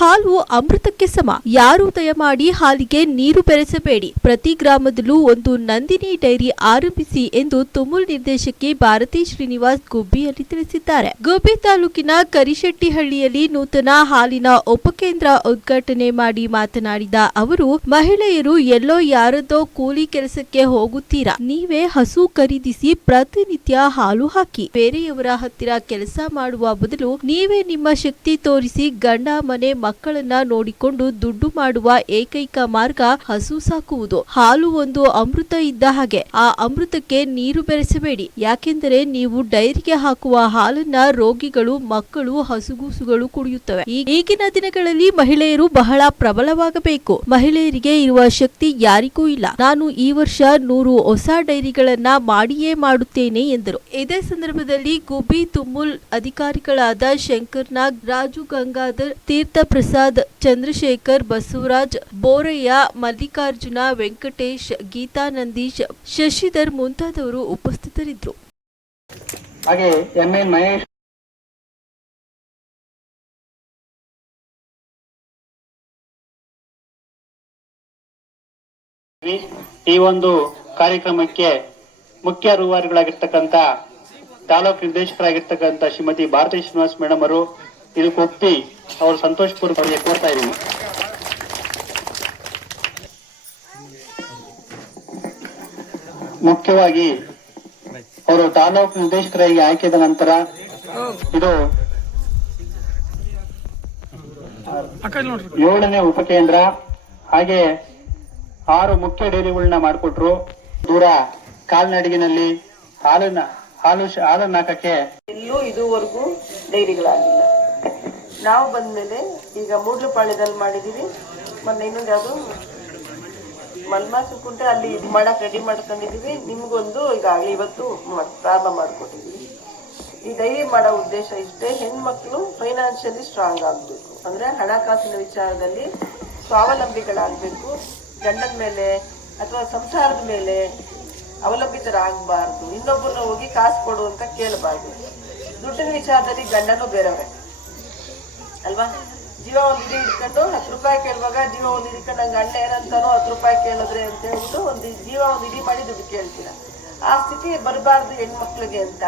ಹಾಲು ಅಮೃತಕ್ಕೆ ಸಮ. ಯಾರು ದಯಮಾಡಿ ಹಾಲಿಗೆ ನೀರು ಬೆರೆಸಬೇಡಿ. ಪ್ರತಿ ಗ್ರಾಮದಲ್ಲೂ ಒಂದು ನಂದಿನಿ ಡೈರಿ ಆರಂಭಿಸಿ ಎಂದು ತುಮುಲ್ ನಿರ್ದೇಶಕಿ ಭಾರತಿ ಶ್ರೀನಿವಾಸ್ ಗುಬ್ಬಿಯಲ್ಲಿ ತಿಳಿಸಿದ್ದಾರೆ. ಗುಬ್ಬಿ ತಾಲೂಕಿನ ಕರಿಶೆಟ್ಟಿಹಳ್ಳಿಯಲ್ಲಿ ನೂತನ ಹಾಲಿನ ಉಪಕೇಂದ್ರ ಉದ್ಘಾಟನೆ ಮಾಡಿ ಮಾತನಾಡಿದ ಅವರು, ಮಹಿಳೆಯರು ಎಲ್ಲೋ ಯಾರದೋ ಕೂಲಿ ಕೆಲಸಕ್ಕೆ ಹೋಗುತ್ತೀರಾ. ನೀವೇ ಹಸು ಖರೀದಿಸಿ ಪ್ರತಿನಿತ್ಯ ಹಾಲು ಹಾಕಿ. ಬೇರೆಯವರ ಹತ್ತಿರ ಕೆಲಸ ಮಾಡುವ ಬದಲು ನೀವೇ ನಿಮ್ಮ ಶಕ್ತಿ ತೋರಿಸಿ ಗಂಡ ಮನೆ ಮಕ್ಕಳನ್ನ ನೋಡಿಕೊಂಡು ದುಡ್ಡು ಮಾಡುವ ಏಕೈಕ ಮಾರ್ಗ ಹಸು ಸಾಕುವುದು. ಹಾಲು ಒಂದು ಅಮೃತ ಇದ್ದ ಹಾಗೆ. ಆ ಅಮೃತಕ್ಕೆ ನೀರು ಬೆರೆಸಬೇಡಿ. ಯಾಕೆಂದರೆ ನೀವು ಡೈರಿಗೆ ಹಾಕುವ ಹಾಲನ್ನ ರೋಗಿಗಳು, ಮಕ್ಕಳು, ಹಸುಗೂಸುಗಳು ಕುಡಿಯುತ್ತವೆ. ಈಗಿನ ದಿನಗಳಲ್ಲಿ ಮಹಿಳೆಯರು ಬಹಳ ಪ್ರಬಲವಾಗಬೇಕು. ಮಹಿಳೆಯರಿಗೆ ಇರುವ ಶಕ್ತಿ ಯಾರಿಗೂ ಇಲ್ಲ. ನಾನು ಈ ವರ್ಷ ನೂರು ಹೊಸ ಡೈರಿಗಳನ್ನ ಮಾಡಿಯೇ ಮಾಡುತ್ತೇನೆ ಎಂದರು. ಇದೇ ಸಂದರ್ಭದಲ್ಲಿ ಗುಬ್ಬಿ ತುಮ್ಮುಲ್ ಅಧಿಕಾರಿಗಳಾದ ಶಂಕರ್ ನಾಗ್ ರಾಜು ಗಂಗಾಧರ್ ತೀರ್ಥ ಪ್ರಸಾದ್, ಚಂದ್ರಶೇಖರ್, ಬಸವರಾಜ್, ಬೋರಯ್ಯ, ಮಲ್ಲಿಕಾರ್ಜುನ, ವೆಂಕಟೇಶ್, ಗೀತಾ ನಂದೀಶ್, ಶಶಿಧರ್ ಮುಂತಾದವರು ಉಪಸ್ಥಿತರಿದ್ದರು. ಈ ಒಂದು ಕಾರ್ಯಕ್ರಮಕ್ಕೆ ಮುಖ್ಯ ರೂವಾರಿಗಳಾಗಿರ್ತಕ್ಕಂಥ ತಾಲೂಕು ನಿರ್ದೇಶಕರಾಗಿರ್ತಕ್ಕಂಥ ಶ್ರೀಮತಿ ಭಾರತೀ ಶ್ರೀನಿವಾಸ್ ಮೇಡಮ್ ಅವರು ಇದಕ್ಕೆ ಒಪ್ಪಿ ಅವರು ಸಂತೋಷ ಪೂರ್ವಕ ಅವರಿಗೆ ಕೋರ್ತಾ ಇದ್ದೀನಿ. ಮುಖ್ಯವಾಗಿ ಅವರು ತಾಲೂಕು ನಿರ್ದೇಶಕರಾಗಿ ಆಯ್ಕೆದ ನಂತರ ಇದು ಏಳನೇ ಉಪಕೇಂದ್ರ ಹಾಗೆ ಆರು ಮುಖ್ಯ ಡೈರಿಗಳನ್ನ ಮಾಡಿಕೊಟ್ರು. ದೂರ ಕಾಲ್ನಡಿಗಿನಲ್ಲಿ ಹಾಲನ್ನ ಹಾಲು ಹಾಲನ್ನು ಹಾಕಕ್ಕೆ ಎಲ್ಲೂ ಇದುವರೆಗೂ ಡೈರಿಗಳಾಗಿಲ್ಲ. ನಾವು ಬಂದ್ಮೇಲೆ ಈಗ ಮೂಡ್ಲಪಾಳ್ಯದಲ್ಲಿ ಮಾಡಿದ್ದೀವಿ. ಮೊನ್ನೆ ಇನ್ನೊಂದು ಯಾವುದು? ಮಲ್ಮಾಸು ಕುಂಟೆ ಅಲ್ಲಿ ಇದು ಮಾಡಕ್ಕೆ ರೆಡಿ ಮಾಡ್ಕೊಂಡಿದ್ದೀವಿ. ನಿಮಗೊಂದು ಈಗಾಗಲೇ ಇವತ್ತು ಪ್ರಾರಂಭ ಮಾಡಿಕೊಟ್ಟಿದ್ದೀವಿ ಈ ಡೈರಿ ಮಾಡೋ ಉದ್ದೇಶ ಇಷ್ಟೇ. ಹೆಣ್ಮಕ್ಳು ಫೈನಾನ್ಷಿಯಲಿ ಸ್ಟ್ರಾಂಗ್ ಆಗಬೇಕು. ಅಂದರೆ ಹಣಕಾಸಿನ ವಿಚಾರದಲ್ಲಿ ಸ್ವಾವಲಂಬಿಗಳಾಗಬೇಕು. ಗಂಡನ ಮೇಲೆ ಅಥವಾ ಸಂಸಾರದ ಮೇಲೆ ಅವಲಂಬಿತರಾಗಬಾರ್ದು. ಇನ್ನೊಬ್ಬರನ್ನ ಹೋಗಿ ಕಾಸು ಕೊಡು ಅಂತ ಕೇಳಬಾರ್ದು. ದುಡ್ಡಿನ ವಿಚಾರದಲ್ಲಿ ಗಂಡನೂ ಬೇರೆಯವ್ರೆ. ಅಲ್ವಾ? ಜೀವ ಒಂದು ಇಡಿ ಇಟ್ಕೊಂಡು ಹತ್ತು ರೂಪಾಯಿ ಕೇಳುವಾಗ ಜೀವ ಒಂದು ಹಿಡ್ಕೊಂಡು ನಂಗೆ ಅಣ್ಣ ಏನಂತಾನೋ ಹತ್ತು ರೂಪಾಯಿ ಕೇಳಿದ್ರೆ ಅಂತ ಹೇಳ್ಬಿಟ್ಟು ಒಂದು ಜೀವ ಒಂದು ಇಡಿ ಮಾಡಿ ದುಡ್ಡು ಕೇಳ್ತೀರ? ಆ ಸ್ಥಿತಿ ಬರಬಾರ್ದು ಹೆಣ್ಮಕ್ಳಿಗೆ ಅಂತ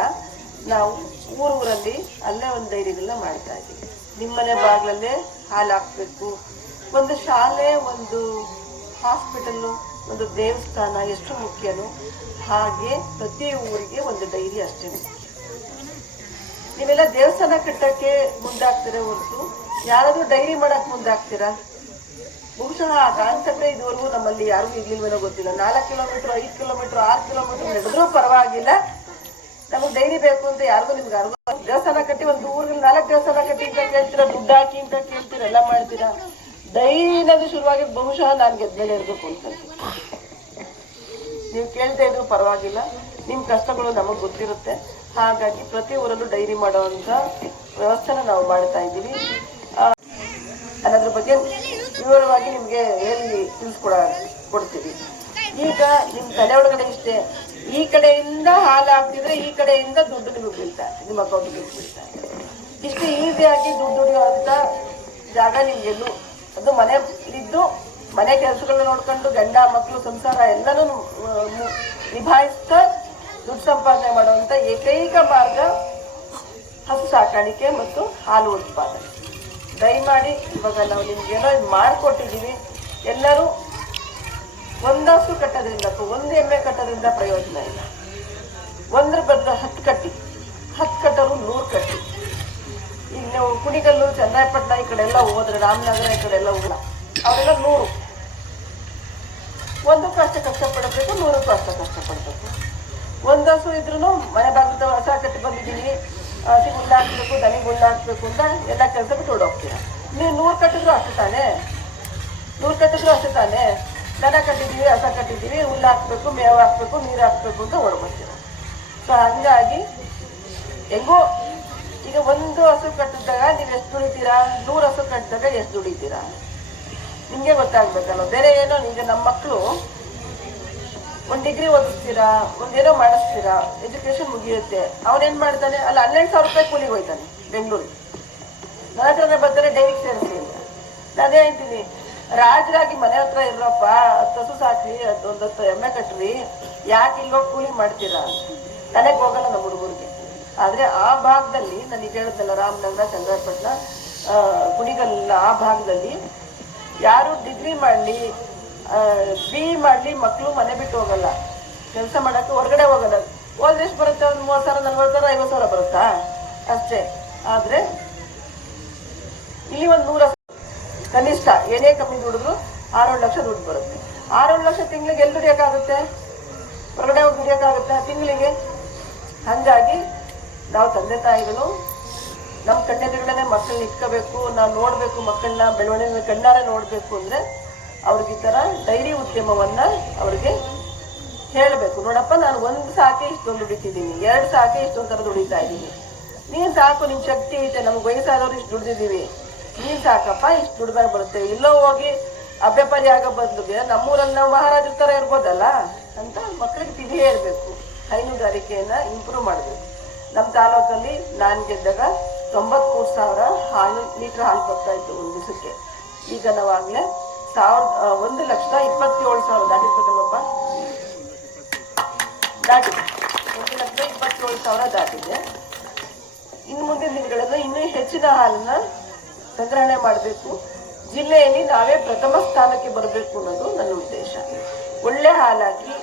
ನಾವು ಊರು ಊರಲ್ಲಿ ಅಲ್ಲೇ ಒಂದು ಡೈರಿಗಳನ್ನ ಮಾಡ್ತಾ ಇದ್ದೀವಿ. ನಿಮ್ಮನೆ ಬಾಗ್ಲಲ್ಲೇ ಹಾಲು ಹಾಕಬೇಕು ಒಂದು ಶಾಲೆ, ಒಂದು ಹಾಸ್ಪಿಟಲ್ಲು, ಒಂದು ದೇವಸ್ಥಾನ ಎಷ್ಟು ಮುಖ್ಯನೋ ಹಾಗೆ ಪ್ರತಿ ಊರಿಗೆ ಒಂದು ಡೈರಿ ಅಷ್ಟೇ ನೀವೆಲ್ಲ ದೇವಸ್ಥಾನ ಕಟ್ಟಕ್ಕೆ ಮುಂದಾಗ್ತೀರ ಹೊರತು? ಯಾರಾದ್ರೂ ಡೈರಿ ಮಾಡಕ್ ಮುಂದಾಗ್ತೀರಾ? ಬಹುಶಃ ಆ ಕಾನ್ಸೆಪ್ಟೇ ಇದುವರೆಗೂ ನಮ್ಮಲ್ಲಿ ಯಾರಿಗೂ ಇರ್ಲಿಲ್ವೇನೋ ಗೊತ್ತಿಲ್ಲ. ನಾಲ್ಕು ಕಿಲೋಮೀಟರ್ ಐದು ಕಿಲೋಮೀಟರ್ ಆರು ಕಿಲೋಮೀಟರ್ ನಡೆದ್ರೂ ಪರವಾಗಿಲ್ಲ. ನಮಗೆ ಡೈರಿ ಬೇಕು ಅಂತ ಯಾರಿಗೂ ನಿಮ್ಗೆ ಅರ್ಗ ದೇವಸ್ಥಾನ ಕಟ್ಟಿ ಒಂದು ಊರಲ್ಲಿ ನಾಲ್ಕು ದೇವಸ್ಥಾನ ಕಟ್ಟಿ ಅಂತ ಕೇಳ್ತೀರಾ? ದುಡ್ಡು ಹಾಕಿ ಅಂತ ಕೇಳ್ತೀರ? ಎಲ್ಲ ಮಾಡ್ತೀರಾ? ಡೈರಿನಲ್ಲಿ ಶುರುವಾಗಿ ಬಹುಶಃ ನಾನು ಗೆದ್ಮೇಲೆ ಇರಬೇಕು ಅಂತ. ನೀವು ಕೇಳ್ತಾ ಇದ್ರು ಪರವಾಗಿಲ್ಲ. ನಿಮ್ಮ ಕಷ್ಟಗಳು ನಮಗೆ ಗೊತ್ತಿರುತ್ತೆ. ಹಾಗಾಗಿ ಪ್ರತಿ ಊರಲ್ಲೂ ಡೈರಿ ಮಾಡುವಂತ ವ್ಯವಸ್ಥೆನ ನಾವು ಮಾಡ್ತಾ ಇದ್ದೀವಿ. ಅನ್ನೋದ್ರ ಬಗ್ಗೆ ವಿವರವಾಗಿ ನಿಮಗೆ ಹೇಳಿ ತಿಳಿಸ್ಕೊಡ, ಕೊಡ್ತೀವಿ. ಈಗ ನಿಮ್ಮ ತಲೆ ಒಳಗಡೆ ಇಷ್ಟೇ, ಈ ಕಡೆಯಿಂದ ಹಾಲು ಹಾಕ್ತಿದ್ರೆ ಈ ಕಡೆಯಿಂದ ದುಡ್ಡು ನಿಮಗೆ ಬೀಳ್ತಾರೆ ನಿಮ್ಮ ಅಕೌಂಟ್ಗೆ ಬೀಳ್ತಾರೆ ಇಷ್ಟು ಈಸಿಯಾಗಿ ದುಡ್ಡು ದುಡಿಯುವಂಥ ಜಾಗ ನಿಮ್ಗೆಲ್ಲೂ ಅದು ಮನೆಯಲ್ಲಿದ್ದು ಮನೆ ಕೆಲಸಗಳನ್ನ ನೋಡ್ಕೊಂಡು ಗಂಡ ಮಕ್ಕಳು ಸಂಸಾರ ಎಲ್ಲನೂ ನಿಭಾಯಿಸ್ತಾ ದುಡ್ಡು ಸಂಪಾದನೆ ಮಾಡುವಂಥ ಏಕೈಕ ಮಾರ್ಗ ಹಸು ಸಾಕಾಣಿಕೆ ಮತ್ತು ಹಾಲು ಉತ್ಪಾದನೆ. ದಯಮಾಡಿ ಇವಾಗ ನಾವು ನಿಮ್ಗೇನೋ ಏನೋ ಮಾಡಿಕೊಟ್ಟಿದ್ದೀವಿ ಎಲ್ಲರೂ ಒಂದು ಹಸು ಕಟ್ಟೋದ್ರಿಂದ ಒಂದು ಎಮ್ಮೆ ಕಟ್ಟೋದ್ರಿಂದ ಪ್ರಯೋಜನ ಇಲ್ಲ. ಒಂದ್ರ ಬದಲು ಹತ್ತು ಕಟ್ಟಿ. ಹತ್ತು ಕಟ್ಟೋರು ನೂರು ಕಟ್ಟಿ. ಈಗ ನಾವು ಕುಣಿಗಲ್ಲು ಚನ್ನರಾಯಪಟ್ಟಣ ಈ ಕಡೆ ಎಲ್ಲ ಹೋದ್ರೆ, ರಾಮನಗರ ಈ ಕಡೆ ಎಲ್ಲ ಹೋಗಲ್ಲ. ಅವರೆಲ್ಲ ನೂರು. ಒಂದಕ್ಕೂ ಅಷ್ಟೇ ಕಷ್ಟಪಡಬೇಕು ನೂರಕ್ಕೂ ಅಷ್ಟೇ ಕಷ್ಟಪಡಬೇಕು. ಒಂದು ಹಸು ಇದ್ರೂ ಮನೆ ಬಾಗಿಲು ಹೊಸ ಕಟ್ಟಿ ಬಂದಿದ್ದೀನಿ ಹಸಿಗೆ ಹುಲ್ಲು ಹಾಕ್ಬೇಕು ದನಿಗೆ ಹುಲ್ಲು ಹಾಕ್ಬೇಕು ಅಂತ ಎಲ್ಲ ಕೆಲಸ ಬಿಟ್ಟು ಹೋಗ್ತೀರಾ? ನೀವು ನೂರು ಕಟ್ಟಿದ್ರು ಅಷ್ಟೇ ತಾನೇ? ನೂರು ಕಟ್ಟಿದ್ರು ಅಷ್ಟೇ ತಾನೇ? ದನ ಕಟ್ಟಿದ್ದೀವಿ ಹಸ ಕಟ್ಟಿದ್ದೀವಿ ಹುಲ್ಲು ಹಾಕ್ಬೇಕು, ಮೇವು ಹಾಕ್ಬೇಕು, ನೀರು ಹಾಕ್ಬೇಕು ಅಂತ ಹೊಡ್ಬರ್ತೀರ ಸೊ ಹಂಗಾಗಿ ಹೆಂಗೋ ಈಗ ಒಂದು ಹಸು ಕಟ್ಟಿದಾಗ ನೀವು ಎಷ್ಟು ದುಡಿತೀರಾ? ನೂರು ಹಸು ಕಟ್ಟಿದಾಗ ಎಷ್ಟು ದುಡಿತೀರಾ? ನಿಮಗೆ ಗೊತ್ತಾಗ್ಬೇಕಲ್ಲ ಬೇರೆ ಏನೋ, ಈಗ ನಮ್ಮ ಮಕ್ಕಳು ಒಂದು ಡಿಗ್ರಿ ಓದಿಸ್ತೀರಾ ಒಂದೇನೋ ಮಾಡಿಸ್ತೀರಾ ಎಜುಕೇಶನ್ ಮುಗಿಯುತ್ತೆ. ಅವನೇನು ಮಾಡ್ತಾನೆ? ಅಲ್ಲ, ಹನ್ನೆರಡು ಸಾವಿರ ರೂಪಾಯಿ ಕೂಲಿಗೆ ಹೋಯ್ತಾನೆ, ಬೆಂಗಳೂರಿಗೆ. ನನ್ನ ಹತ್ರನೇ ಬರ್ತಾರೆ ಡೈರಿಗೆ ಸೇರಿಸಿ ಅದೇ ಹೇಳ್ತೀನಿ, ರಾಜರಾಗಿ ಮನೆ ಹತ್ರ ಇರೋಪ್ಪ, ಹತ್ತು ಹಸು ಸಾಕ್ರಿ ಒಂದು ಹತ್ತು ಎಮ್ಮೆ ಕಟ್ರಿ, ಯಾಕೆ ಇಲ್ಲೋಗಿ ಕೂಲಿ ಮಾಡ್ತೀರಾ ನನಗೆ ಹೋಗಲ್ಲ ನಮ್ಮ ಹುಡುಗರಿಗೆ. ಆದ್ರೆ ಆ ಭಾಗದಲ್ಲಿ, ನನಗೆ ಹೇಳಿದ್ನಲ್ಲ ರಾಮನಗರ ಚಂದ್ರಪಟ್ಟಣ ಕುಣಿಗಲ್ಲ ಆ ಭಾಗದಲ್ಲಿ, ಯಾರು ಡಿಗ್ರಿ ಮಾಡಲಿ ಬಿ ಮಾಡಲಿ ಮಕ್ಕಳು ಮನೆ ಬಿಟ್ಟು ಹೋಗಲ್ಲ. ಕೆಲಸ ಮಾಡಕ್ಕೆ ಹೊರಗಡೆ ಹೋಗಲ್ಲ. ಹೋದ್ರೆ ಎಷ್ಟು ಬರುತ್ತೆ? ಒಂದು ಮೂವತ್ತು ಸಾವಿರ, ನಲ್ವತ್ತು ಸಾವಿರ, ಐವತ್ತು ಸಾವಿರ ಬರುತ್ತಾ? ಅಷ್ಟೇ. ಆದ್ರೆ, ಇಲ್ಲಿ ಒಂದು ನೂರ ಕನಿಷ್ಠ ಏನೇ ಕಮ್ಮಿ ದುಡಿದ್ರು ಆರೇಳು ಲಕ್ಷ ದುಡ್ಡು ಬರುತ್ತೆ. ಆರೇಳು ಲಕ್ಷ ತಿಂಗಳಿಗೆ ಎಲ್ಲಿ ದುಡಿಯೋಕ್ಕಾಗುತ್ತೆ? ಹೊರಗಡೆ ಹೋಗಿ ದುಡಿಯೋಕ್ಕಾಗುತ್ತೆ ತಿಂಗಳಿಗೆ? ಹಂಗಾಗಿ ನಾವು ತಂದೆ ತಾಯಿಗಳು ನಮ್ಮ ಕಣ್ಣೆದುರುಗಡೆ ಮಕ್ಕಳನ್ನ ಇಟ್ಕೋಬೇಕು, ನಾವು ನೋಡಬೇಕು ಮಕ್ಕಳನ್ನ ಬೆಳವಣಿಗೆ ಕಣ್ಣಾರೆ ನೋಡಬೇಕು ಅಂದರೆ ಅವ್ರಿಗೆ ಈ ಥರ ಡೈರಿ ಉದ್ಯಮವನ್ನ ಅವ್ರಿಗೆ ಹೇಳಬೇಕು. ನೋಡಪ್ಪ, ನಾನು ಒಂದು ಸಾಕೆ ಇಷ್ಟೊಂದು ದುಡಿತಿದ್ದೀನಿ ಎರಡು ಸಾಕೆ ಇಷ್ಟೊಂದು ಥರ ದುಡಿತಾ ಇದ್ದೀನಿ. ನೀನು ಸಾಕು ನಿನ್ನ ಶಕ್ತಿ ಐತೆ, ನಮ್ಗೆ ವಯಸ್ಸಾದವ್ರು ಇಷ್ಟು ದುಡ್ದಿದ್ದೀವಿ. ನೀನು ಸಾಕಪ್ಪ, ಇಷ್ಟು ದುಡ್ದಾಗ ಬರುತ್ತೆ. ಇಲ್ಲೋ ಹೋಗಿ ಅಭ್ಯಪರಿ ಆಗೋ ಬದಲಿಗೆ ನಮ್ಮೂರಲ್ಲಿ ನಾವು ಮಹಾರಾಜರ ಥರ ಇರ್ಬೋದಲ್ಲ? ಅಂತ ಮಕ್ಕಳಿಗೆ ತಿಳಿ ಹೇಳ್ಬೇಕು. ಹೈನುಗಾರಿಕೆಯನ್ನು ಇಂಪ್ರೂವ್ ಮಾಡಬೇಕು. ನಮ್ಮ ತಾಲೂಕಲ್ಲಿ ನಾನು ಗೆದ್ದಾಗ ತೊಂಬತ್ಮೂರು ಸಾವಿರ ಹಾಲು, ಲೀಟ್ರ್ ಹಾಲು ಬರ್ತಾ ಇತ್ತು ಒಂದು ದಿವಸಕ್ಕೆ. ಈಗ ನಾವಾಗಲೇ ಸಾವಿರದ ಒಂದು ಲಕ್ಷದ ಇಪ್ಪತ್ತೇಳು ಸಾವಿರ ದಾಟಿರ್ಬೇಕಲ್ವಪ್ಪ ದಾಟಿದೆ ಒಂದು ಲಕ್ಷದ ಇಪ್ಪತ್ತೇಳು ಸಾವಿರ ದಾಟಿದೆ. ಇನ್ನು ಮುಂದಿನ ದಿನಗಳಲ್ಲಿ ಇನ್ನೂ ಹೆಚ್ಚಿನ ಹಾಲನ್ನ ಸಂಗ್ರಹಣೆ ಮಾಡಬೇಕು. ಜಿಲ್ಲೆಯಲ್ಲಿ ನಾವೇ ಪ್ರಥಮ ಸ್ಥಾನಕ್ಕೆ ಬರಬೇಕು ಅನ್ನೋದು ನನ್ನ ಉದ್ದೇಶ. ಒಳ್ಳೆ ಹಾಲಾಕಿ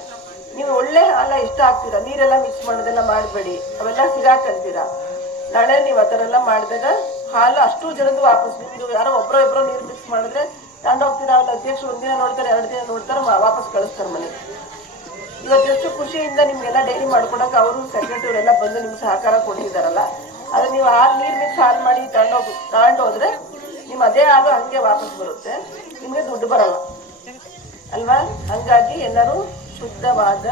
ನೀವು ಒಳ್ಳೆ ಹಾಲ ಇಷ್ಟ ಆಗ್ತೀರಾ? ನೀರೆಲ್ಲ ಮಿಕ್ಸ್ ಮಾಡೋದೆಲ್ಲ ಮಾಡಬೇಡಿ. ಅವೆಲ್ಲ ಸಿಗಾಕಂತೀರಾ? ನಾಳೆ ನೀವು ಆ ಥರ ಎಲ್ಲ ಮಾಡಿದಾಗ ಹಾಲು ಅಷ್ಟು ಜನದ್ದು ವಾಪಸ್, ನೀವು ಯಾರೋ ಒಬ್ಬರೋ ಇಬ್ಬರೋ ನೀರು ಮಿಕ್ಸ್ ಮಾಡಿದ್ರೆ ತಗೊಂಡೋಗ್ತೀರಾ ಅಂತ ಅಧ್ಯಕ್ಷರು ಒಂದಿನ ನೋಡ್ತಾರೆ, ಎರಡು ದಿನ ನೋಡ್ತಾರೆ ವಾಪಸ್ ಕಳಿಸ್ತಾರೆ ಮನೆಗೆ. ಇವತ್ತು ಎಷ್ಟು ಖುಷಿಯಿಂದ ನಿಮ್ಗೆಲ್ಲ ಡೈರಿ ಮಾಡ್ಕೊಡಕ್ಕೆ ಅವರು ಸೆಕ್ರೆಟರಿ ಎಲ್ಲ ಬಂದು ನಿಮ್ಗೆ ಸಹಕಾರ ಕೊಟ್ಟಿದ್ದಾರಲ್ಲ ಅದು ನೀವು ಹಾಲು ನೀರು ಮಿಕ್ಸ್ ಹಾಲು ಮಾಡಿ ತಗೊಂಡೋಗಿ ತಗೊಂಡೋದ್ರೆ ನಿಮ್ಮ ಅದೇ ಹಾಲು ಹಂಗೆ ವಾಪಸ್ ಬರುತ್ತೆ, ನಿಮಗೆ ದುಡ್ಡು ಬರಲ್ಲ. ಅಲ್ವಾ? ಹಂಗಾಗಿ ಎಲ್ಲರೂ ಶುದ್ಧವಾದ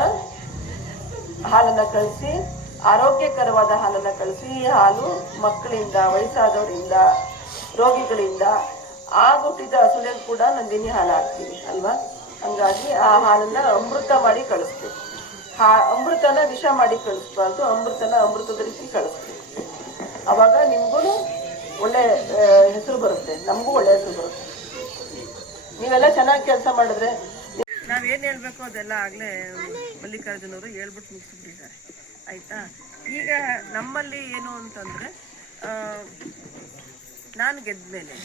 ಹಾಲನ್ನು ಕಳಿಸಿ, ಆರೋಗ್ಯಕರವಾದ ಹಾಲನ್ನು ಕಳಿಸಿ, ಈ ಹಾಲು ಮಕ್ಕಳಿಂದ, ವಯಸ್ಸಾದವರಿಂದ, ರೋಗಿಗಳಿಂದ ಆಗುಟ್ಟಿದ ಹಸುಳಿಗೆ ಕೂಡ ನಂದಿನಿ ಹಾಲು ಹಾಕ್ತೀವಿ ಅಲ್ವಾ? ಹಂಗಾಗಿ ಆ ಹಾಲನ್ನ ಅಮೃತ ಮಾಡಿ ಕಳಿಸ್ತೀವಿ ಹಾ ಅಮೃತನ ವಿಷ ಮಾಡಿ ಕಳಿಸ್ಬಾರ್ದು ಅಮೃತನ ಅಮೃತದ ರೀತಿ ಕಳಿಸ್ತೀವಿ ಅವಾಗ ನಿಮ್ಗೂ ಒಳ್ಳೆ ಹೆಸರು ಬರುತ್ತೆ ನಮಗೂ ಒಳ್ಳೆ ಹೆಸರು ಬರುತ್ತೆ. ನೀವೆಲ್ಲ ಚೆನ್ನಾಗಿ ಕೆಲಸ ಮಾಡಿದ್ರೆ ನಾವೇನು ಹೇಳ್ಬೇಕು ಅದೆಲ್ಲ ಆಗಲೇ ಮಲ್ಲಿಕಾರ್ಜುನವರು ಹೇಳ್ಬಿಟ್ಟು ಮುಗಿಸ್ಬಿಟ್ಟಿದ್ದಾರೆ. ಆಯಿತಾ? ಈಗ ನಮ್ಮಲ್ಲಿ ಏನು ಅಂತಂದ್ರೆ ಆ, ನಾನು ಗೆದ್ದ ಮೇಲೆ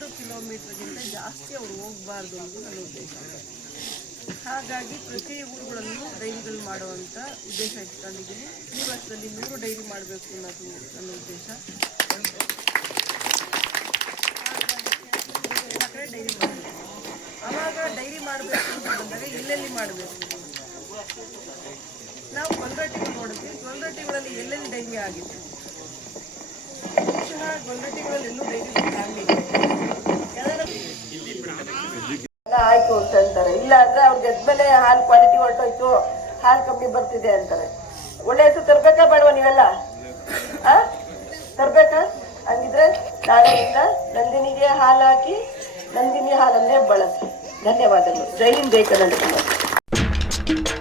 ಹತ್ತು ಕಿಲೋಮೀಟ್ರ್ಗಿಂತ ಜಾಸ್ತಿ ಅವ್ರು ಹೋಗಬಾರ್ದು ಅನ್ನೋದು ನನ್ನ ಉದ್ದೇಶ ಹಾಗಾಗಿ ಪ್ರತಿ ಊರುಗಳಲ್ಲೂ ಡೈರಿಗಳು ಮಾಡುವಂಥ ಉದ್ದೇಶ ಇಟ್ಕೊಂಡಿದ್ದೀನಿ. ಈ ವರ್ಷದಲ್ಲಿ ನೂರು ಡೈರಿ ಮಾಡಬೇಕು ಅನ್ನೋದು ನನ್ನ ಉದ್ದೇಶ. ಎಲ್ಲ ಡೈರಿ ಮಾಡಬೇಕು. ಅವಾಗ ಡೈರಿ ಮಾಡಬೇಕು ಅಂತ ಬಂದಾಗ ಎಲ್ಲೆಲ್ಲಿ ಮಾಡಬೇಕು? ನಾವು ಗೊಲ್ರಟ್ಟಿಗಳು ನೋಡಿದ್ವಿ. ಗೊಲ್ರಟ್ಟಿಗಳಲ್ಲಿ ಎಲ್ಲೆಲ್ಲಿ ಡೈರಿ ಆಗಿದೆ? ಬಹುಶಃ ಗೊಲ್ರಟ್ಟಿಗಳಲ್ಲಿ ಎಲ್ಲೂ ಡೈರಿ ಆಗಲಿಲ್ಲ ಆಯ್ತು ಅಂತ ಅಂತಾರೆ. ಇಲ್ಲ ಅಂದ್ರೆ ಅವ್ರು ಗೆದ್ಮೇಲೆ ಹಾಲು ಕ್ವಾಲಿಟಿ ಹೊರಟೋಯ್ತು, ಹಾಲು ಕಮ್ಮಿ ಬರ್ತಿದೆ ಅಂತಾರೆ. ಒಳ್ಳೆ ಹೆಸರು ತರ್ಬೇಕಾ ಬೇಡವಾ ನೀವೆಲ್ಲ? ಆ? ತರ್ಬೇಕಾ? ಹಂಗಿದ್ರೆ ನಾಳೆಯಿಂದ ನಂದಿನಿಗೆ ಹಾಲು ಹಾಕಿ, ನಂದಿನಿ ಹಾಲನ್ನೇ ಬಳಸಿ. ಧನ್ಯವಾದಗಳು. ಜೈ ಹಿಂದ್ ಕರ್ನಾಟಕ.